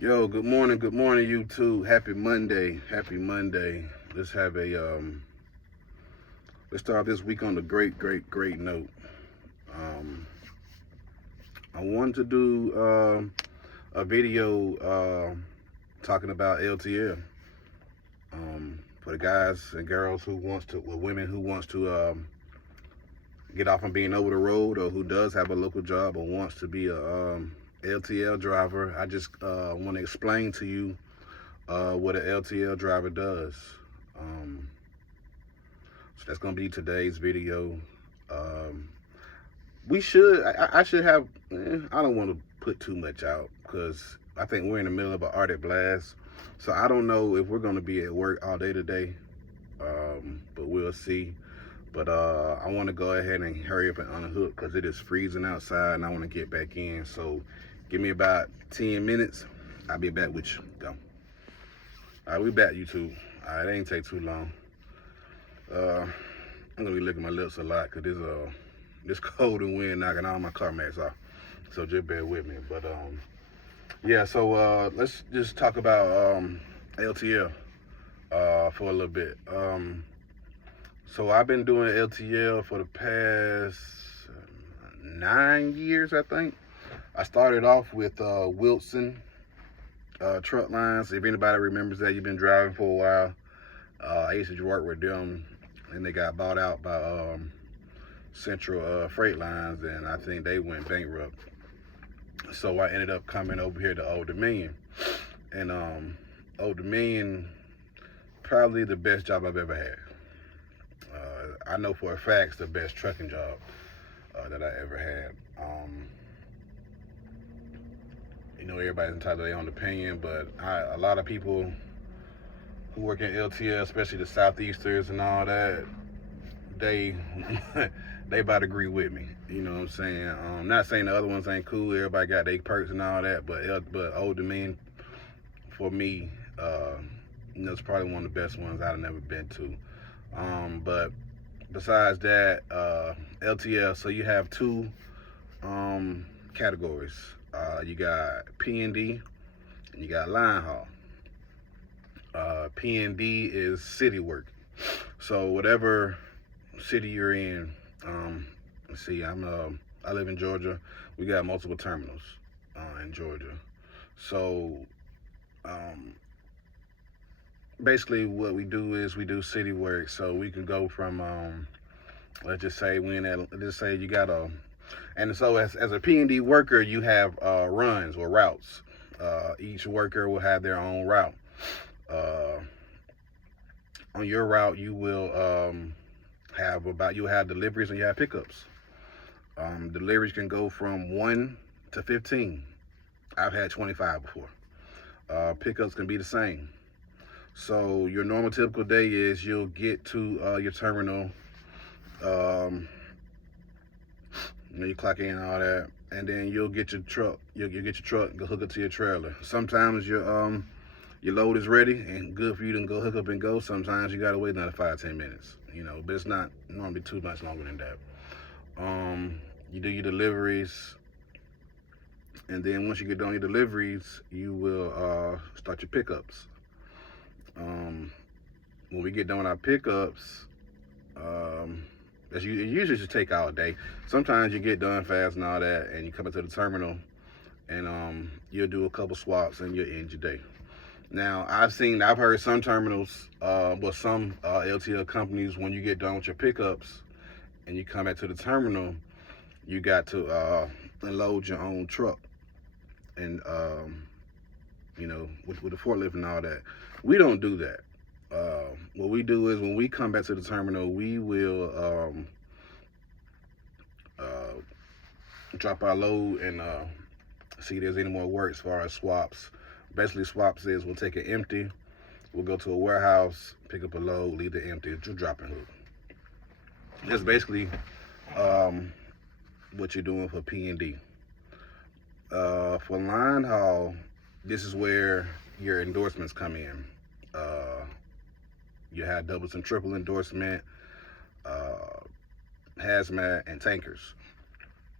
Yo, good morning, YouTube. Happy Monday, happy Monday. Let's have let's start this week on a great note. Um, I wanted to do a video talking about LTL for the guys and girls who wants to, well, women who wants to get off on being over the road, or who does have a local job or wants to be a LTL driver. I just want to explain to you what an LTL driver does. Um, so that's gonna be today's video. Um, I should have. I don't want to put too much out because I think we're in the middle of an Arctic blast. So I don't know if we're gonna be at work all day today. But we'll see. But I want to go ahead and hurry up and unhook because it is freezing outside and I want to get back in. So give me about 10 minutes. I'll be back with you. Go. All right, we back, YouTube. All right, it ain't take too long. I'm gonna be licking my lips a lot because this cold and wind knocking all my car mats off. So just bear with me. But yeah. So let's just talk about LTL for a little bit. So I've been doing LTL for the past 9 years, I think. I started off with Wilson Truck Lines. If anybody remembers that, you've been driving for a while. I used to work with them, and they got bought out by Central Freight Lines, and I think they went bankrupt. So I ended up coming over here to Old Dominion, and Old Dominion, probably the best job I've ever had. I know for a fact it's the best trucking job that I ever had. Everybody's entitled to their own opinion, but a lot of people who work in LTL, especially the Southeasters and all that, they they about to agree with me. You know what I'm saying? Not saying the other ones ain't cool. Everybody got their perks and all that, but Old Dominion, for me, it's probably one of the best ones I've never been to. But besides that, LTL. So you have two categories. You got P&D and you got line haul. P&D is city work. So whatever city you're in, let's see, I live in Georgia. We got multiple terminals in Georgia. So basically what we do is we do city work. So we can go from let's just say you got and so as a P&D worker, you have runs or routes. Each worker will have their own route. On your route, you will you'll have deliveries and you have pickups. Deliveries can go from 1 to 15. I've had 25 before. Pickups can be the same. So your normal typical day is you'll get to your terminal. You clock in and all that, and then you'll get your truck. You'll get your truck and go hook up to your trailer. Sometimes your load is ready and good for you to go hook up and go. Sometimes you gotta wait another 5-10 minutes. But it's not normally too much longer than that. You do your deliveries, and then once you get done your deliveries, you will start your pickups. When we get done with our pickups, it usually just take all day. Sometimes you get done fast and all that, and you come into the terminal, and you'll do a couple swaps and you'll end your day. Now, I've heard some terminals, some LTL companies, when you get done with your pickups and you come back to the terminal, you got to unload your own truck, and with the forklift and all that. We don't do that. What we do is when we come back to the terminal, we will drop our load and see if there's any more work as far as swaps. Basically, swaps is we'll take it empty, we'll go to a warehouse, pick up a load, leave it empty, drop and hook. That's basically what you're doing for P&D. For line haul, this is where your endorsements come in. You have double and triple endorsement, hazmat, and tankers.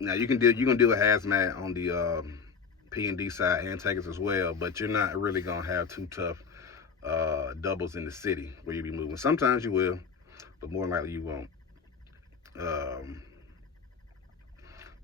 Now you can deal with hazmat on the P and D side and tankers as well, but you're not really gonna have too tough doubles in the city where you be moving. Sometimes you will, but more likely you won't.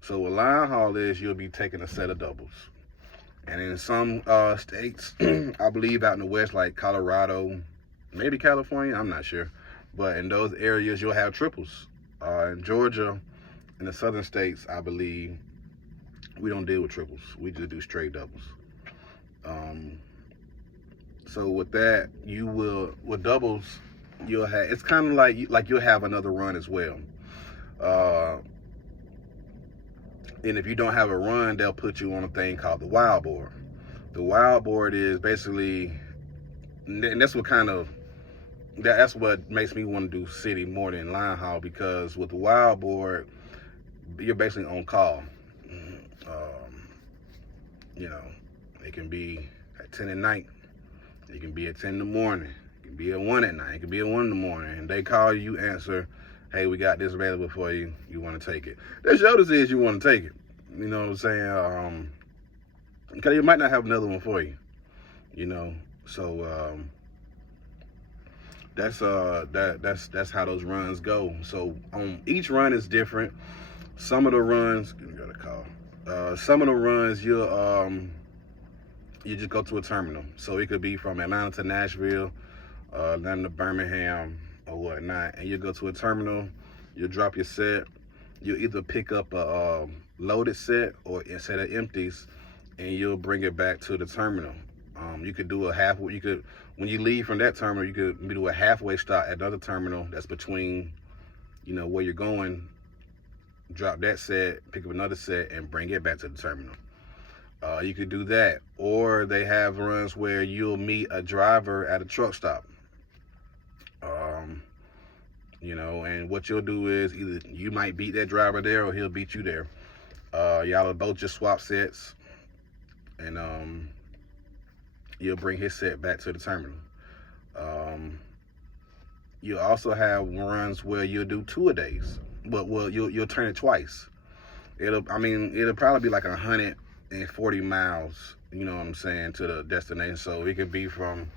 So what line haul is, you'll be taking a set of doubles. And in some states, I believe out in the West, like Colorado, maybe California, I'm not sure. But in those areas, you'll have triples. In Georgia, in the southern states, I believe, we don't deal with triples. We just do straight doubles. So with that, you will, with doubles, you'll have, it's kind of like you'll have another run as well. And if you don't have a run, they'll put you on a thing called the wild board. The wild board is basically, and that's what makes me want to do city more than line haul, because with the wild board, you're basically on call. You know, it can be at 10 at night. It can be at 10 in the morning. It can be at 1 at night. It can be at 1 in the morning. And they call you, answer, hey, we got this available for you. You want to take it. That's your decision. You want to take it. You know what I'm saying? Because you might not have another one for you. You know, so that's how those runs go. So each run is different. Some of the runs, got a call. Some of the runs you just go to a terminal. So it could be from Atlanta to Nashville, Atlanta to Birmingham, or whatnot. And you go to a terminal, you drop your set. You either pick up a loaded set or a set of empties, and you'll bring it back to the terminal. You could do when you leave from that terminal, you could do a halfway stop at another terminal that's between, you know, where you're going. Drop that set, pick up another set, and bring it back to the terminal. You could do that. Or they have runs where you'll meet a driver at a truck stop. You know, and what you'll do is either you might beat that driver there or he'll beat you there. Y'all will both just swap sets, and you'll bring his set back to the terminal. You'll also have runs where you'll do 2-a-days, but you'll turn it twice. It'll probably be like 140 miles, you know what I'm saying, to the destination. So it could be from,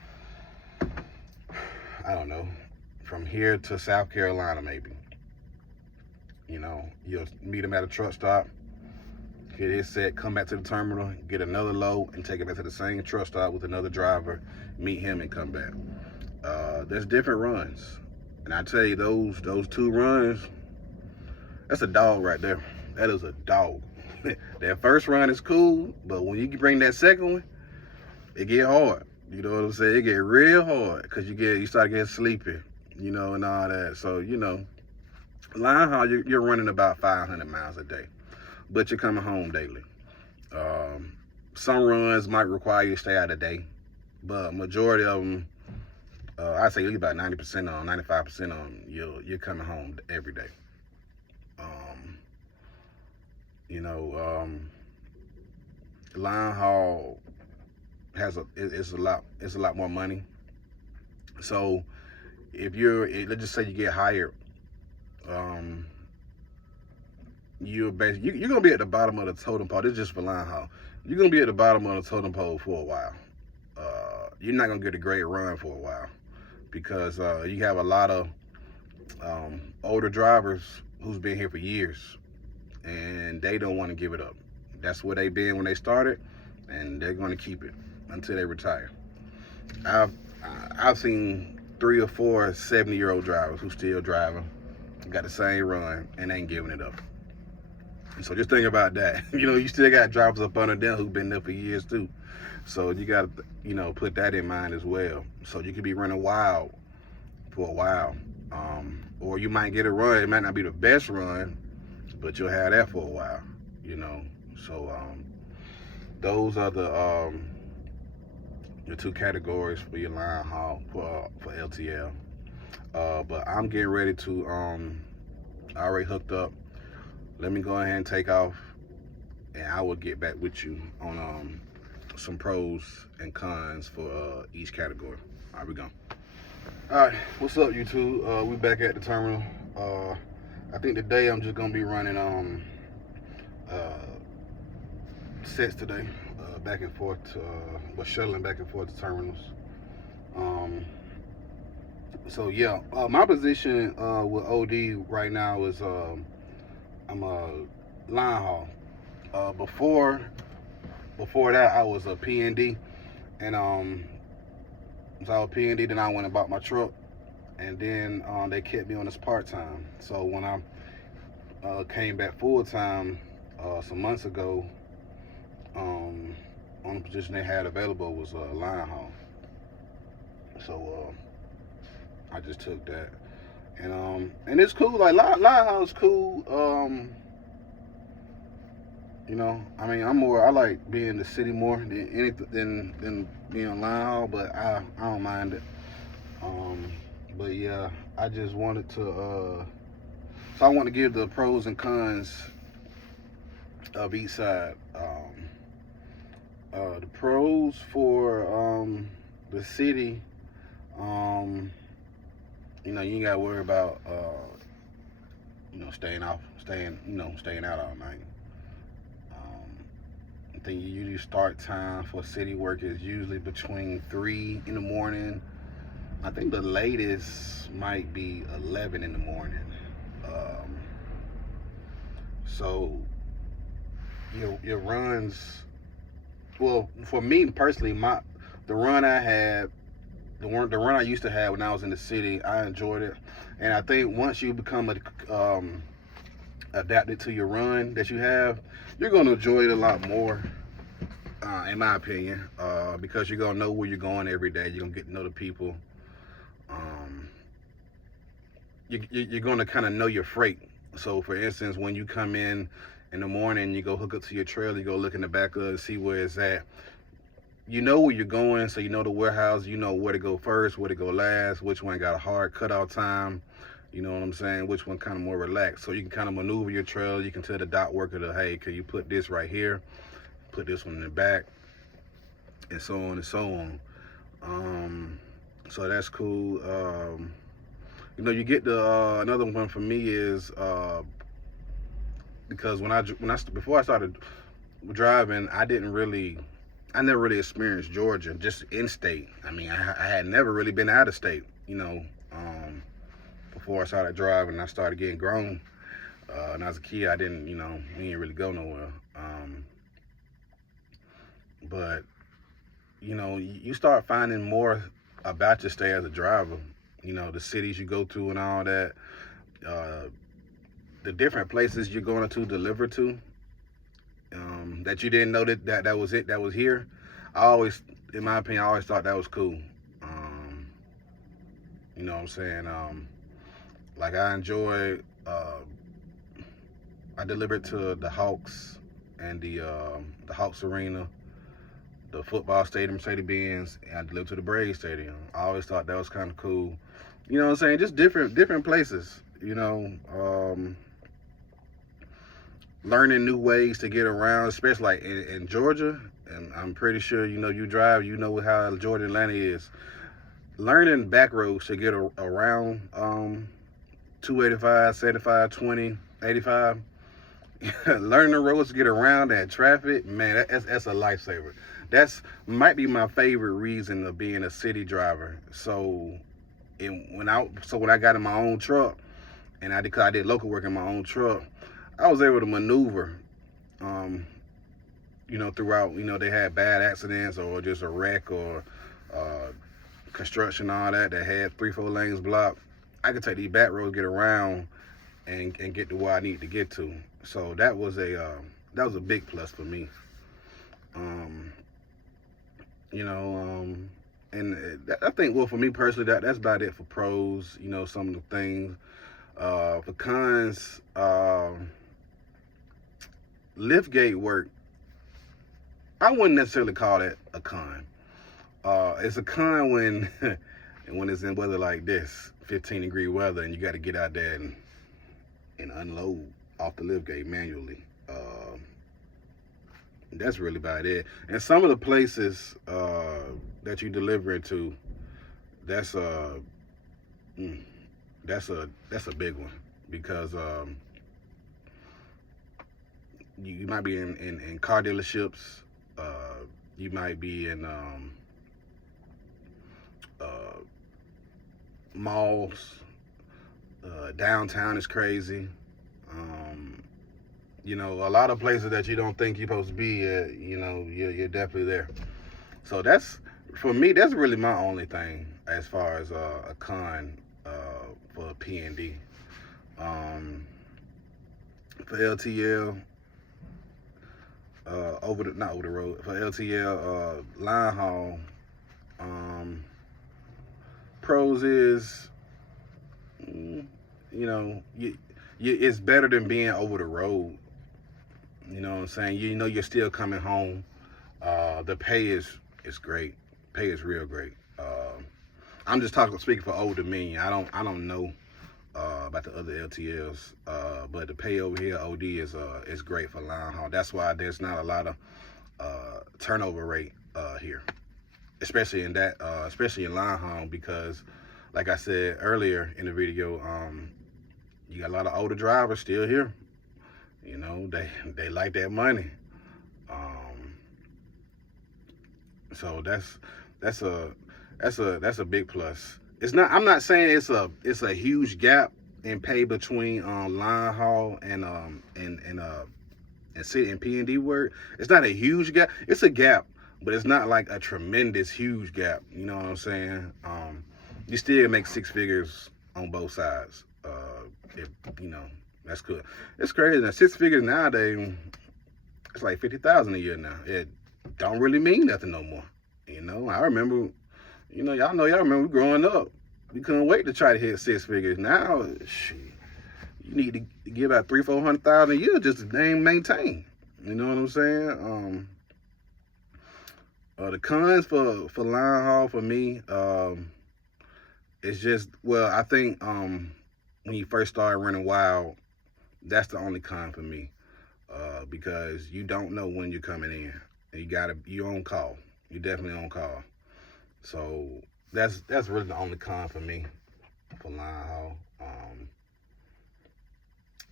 I don't know, from here to South Carolina maybe. You know, you'll meet him at a truck stop, get his set, come back to the terminal, get another load, and take it back to the same truck stop with another driver, meet him, and come back. There's different runs. And I tell you, those 2 runs, that's a dog right there. That is a dog. That first run is cool, but when you bring that second one, it get hard. You know what I'm saying? It get real hard because you start getting sleepy, you know, and all that. So, you know, line haul, you're running about 500 miles a day, but you're coming home daily. Some runs might require you to stay out a day, but majority of them, I'd say you're about 90% on, 95% on, you're coming home every day. You know, line haul it's a lot more money. So if let's just say you get hired, you're gonna be at the bottom of the totem pole. This is just for line haul. You're gonna be at the bottom of the totem pole for a while. You're not gonna get a great run for a while because you have a lot of older drivers who's been here for years, and they don't want to give it up. That's where they've been when they started, and they're going to keep it until they retire. I've seen 3 or 4 70-year-old drivers who still driving, got the same run, and ain't giving it up. And so just think about that. You know, you still got drivers up under them who've been there for years too. So you got to, you know, put that in mind as well. So you could be running wild for a while, or you might get a run. It might not be the best run, but you'll have that for a while, you know. So those are the 2 categories for your line haul for LTL. But I'm getting ready to I already hooked up. Let me go ahead and take off, and I will get back with you on some pros and cons for each category. All right, we go. All right, what's up, YouTube? We back at the terminal. I think today I'm just gonna be running sets today. back and forth to, was shuttling back and forth to terminals. So yeah, my position with OD right now is I'm a line haul. Before that, I was a PND, and so I was PND. Then I went and bought my truck, and then they kept me on this part time. So when I came back full time some months ago, only position they had available was line haul. So I just took that, and it's cool. Like line haul is cool. You know, I mean, I like being in the city more than being on line haul, but I don't mind it. But yeah, I just wanted to. So I want to give the pros and cons of each side. The pros for the city, you know, you ain't gotta worry about you know, staying out all night. I think you usually start time for city work is usually between 3 in the morning. I think the latest might be 11 in the morning. So your runs, well, for me personally, the run I had, the run I used to have when I was in the city, I enjoyed it. And I think once you become adapted to your run that you have, you're going to enjoy it a lot more, in my opinion, because you're going to know where you're going every day. You're going to get to know the people. You're going to kind of know your freight. So, for instance, when you come in the morning, you go hook up to your trailer, you go look in the back of it and see where it's at. You know where you're going, so you know the warehouse, you know where to go first, where to go last, which one got a hard cutoff time, you know what I'm saying, which one kind of more relaxed. So you can kind of maneuver your trailer. You can tell the dock worker that, hey, can you put this right here, put this one in the back, and so on and so on. So that's cool. You know, you get the another one for me is because before I started driving, I never really experienced Georgia, just in state. I mean, I had never really been out of state, you know, before I started driving. I started getting grown. And as a kid, we didn't really go nowhere. But, you know, you start finding more about your stay as a driver. You know, the cities you go to and all that, the different places you're going to deliver to, that you didn't know that was it, that was here. In my opinion, I always thought that was cool. You know what I'm saying? Like I enjoy, I delivered to the Hawks and the Hawks Arena, the football stadium, Mercedes-Benz, and I delivered to the Braves Stadium. I always thought that was kind of cool. You know what I'm saying? Just different places, you know. Learning new ways to get around, especially like in Georgia, and I'm pretty sure, you know, you drive, you know how Georgia Atlanta is. Learning back roads to get around 285, 75, 20, 85. Learning the roads to get around that traffic, man, that's a lifesaver. That's might be my favorite reason of being a city driver. So when I got in my own truck, and I did local work in my own truck, I was able to maneuver, you know, throughout. You know, they had bad accidents or just a wreck or construction, all that had 3-4 lanes blocked. I could take these back roads, get around, and get to where I need to get to. So that was a big plus for me. You know, and I think, well, for me personally, that's about it for pros. You know, some of the things. For cons, liftgate work, I wouldn't necessarily call that a con. It's a con when it's in weather like this, 15-degree weather, and you got to get out there and unload off the liftgate manually. That's really about it. And some of the places that you deliver into, that's a big one, because you might be in car dealerships, You might be in malls. Downtown is crazy. Um, you know, a lot of places that you don't think you're supposed to be at, you know, you're definitely there. So that's, for me, that's really my only thing as far as a con for PND. Um, for LTL, not over the road, for LTL, line haul, um, pros is, you know, it's better than being over the road. You know what I'm saying? You know you're still coming home. The pay is great. Pay is real great. I'm just speaking for Old Dominion. I don't know about the other LTLs, but the pay over here, OD, is great for line haul. That's why there's not a lot of turnover rate here, especially in line haul, because, like I said earlier in the video, you got a lot of older drivers still here. You know, they like that money. So that's a big plus. It's not. I'm not saying it's a huge gap in pay between line haul and city and PND work. It's not a huge gap. It's a gap, but it's not like a tremendous huge gap. You know what I'm saying? You still make six figures on both sides. If you know, that's good. It's crazy. Now, six figures nowadays, it's like 50,000 a year now. It don't really mean nothing no more. You know, I remember, you know, y'all remember growing up. We couldn't wait to try to hit six figures. Now, shit, you need to give out 300,000-400,000 a year just to maintain. You know what I'm saying? The cons for line haul for me, it's just, well, I think when you first started running wild, that's the only con for me, because you don't know when you're coming in, and you're on call. You're definitely on call. So that's really the only con for me for line haul.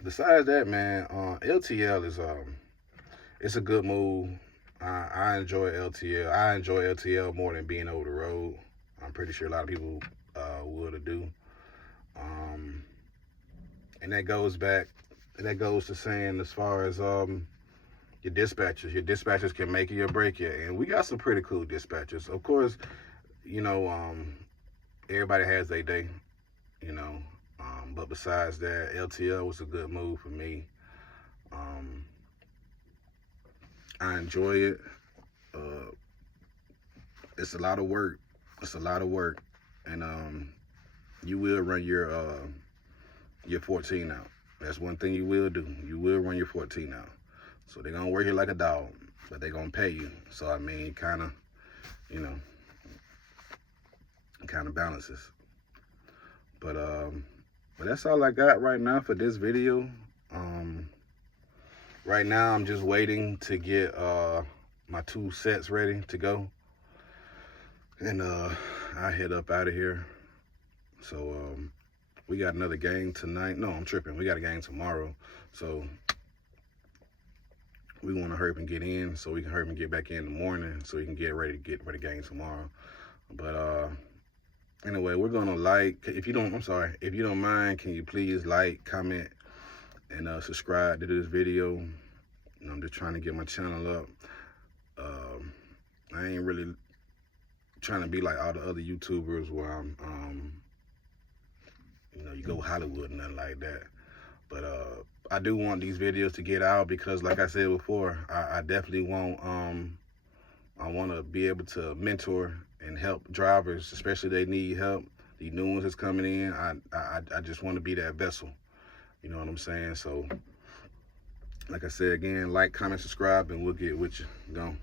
Besides that, man, LTL is it's a good move. I enjoy LTL. I enjoy LTL more than being over the road. I'm pretty sure a lot of people would do. And that goes to saying, as far as your dispatchers can make it or break it. And we got some pretty cool dispatchers. Of course, you know, everybody has their day, you know. But besides that, LTL was a good move for me. I enjoy it. It's a lot of work. And you will run your 14 out. That's one thing you will do. You will run your 14 out. So they're gonna work you like a dog, but they're gonna pay you. So I mean, kind of, you know, kind of balances. But that's all I got right now for this video. Right now I'm just waiting to get my 2 sets ready to go, and I head up out of here. So we got another game tonight. No, I'm tripping. We got a game tomorrow. So we want to hurry up and get in so we can hurry up and get back in the morning so we can get ready for the game tomorrow. But anyway, we're gonna if you don't mind, can you please like, comment, and subscribe to this video? I'm just trying to get my channel up. I ain't really trying to be like all the other YouTubers where I'm you know, you go Hollywood and nothing like that. But I do want these videos to get out because, like I said before, I definitely want I want to be able to mentor and help drivers, especially they need help. These new ones that's coming in, I just want to be that vessel. You know what I'm saying? So, like I said again, like, comment, subscribe, and we'll get with you. Go.